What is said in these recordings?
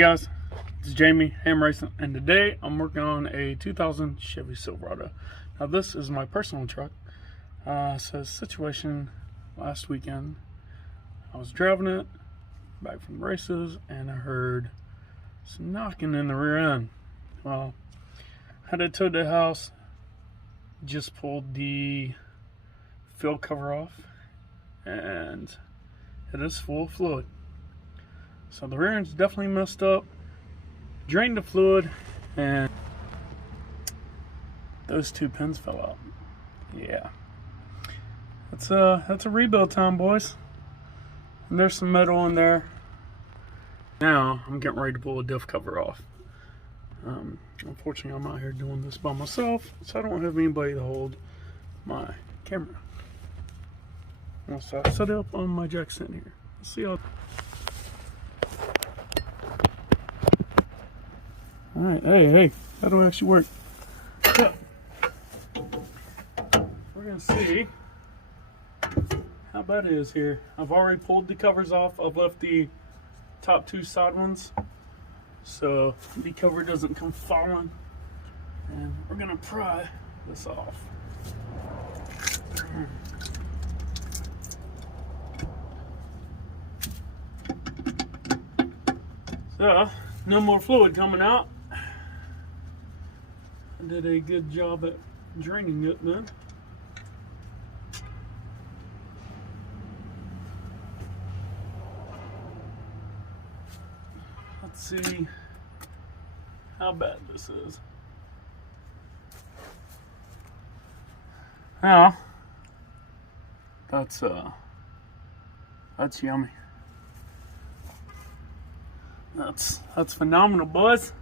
Hey guys, it's Jamie, H.A.M Racing, and today I'm working on a 2000 Chevy Silverado. Now this is my personal truck. So situation last weekend, I was driving it back from the races and I heard some knocking in the rear end. Well, had it towed to the house, just pulled the fill cover off, and it is full of fluid. So the rear end's definitely messed up, drained the fluid, and those two pins fell out. Yeah, that's a rebuild time, boys. And there's some metal in there. Now I'm getting ready to pull the diff cover off. Unfortunately, I'm out here doing this by myself, so I don't have anybody to hold my camera. So I set it up on my jack stand here. Let's see how. Alright, hey, that'll actually work. So, we're gonna see how bad it is here. I've already pulled the covers off. I've left the top two side ones so the cover doesn't come falling. And we're gonna pry this off. So, no more fluid coming out. I did a good job at draining it then. Let's see how bad this is. Now, that's yummy. That's phenomenal, boys.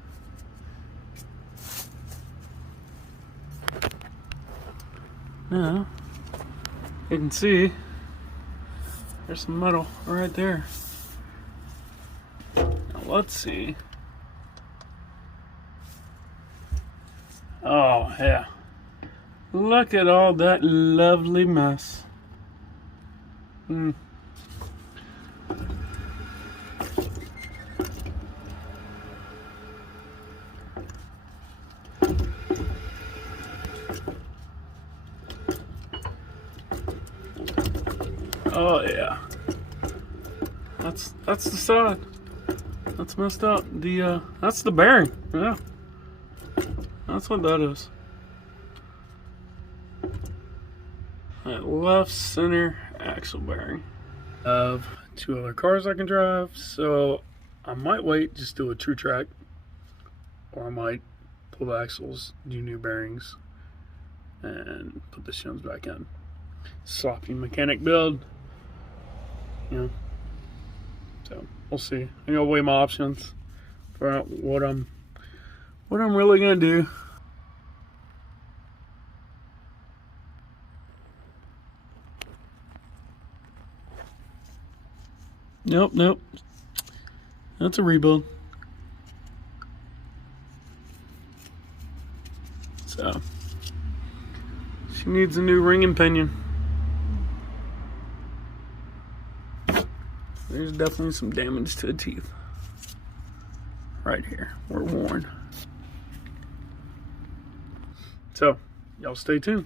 Now, you can see there's some metal right there. Now let's see. Oh yeah, look at all that lovely mess. Oh yeah, that's the side. That's messed up. That's the bearing. Yeah, that's what that is. That left center axle bearing. I have two other cars I can drive, so I might wait, just do a true track, or I might pull the axles, do new bearings, and put the shims back in. Sloppy mechanic build. You know, so we'll see. I'm gonna weigh my options for what I'm really gonna do. Nope. That's a rebuild. So she needs a new ring and pinion. There's definitely some damage to the teeth. Right here. We're worn. So, y'all stay tuned.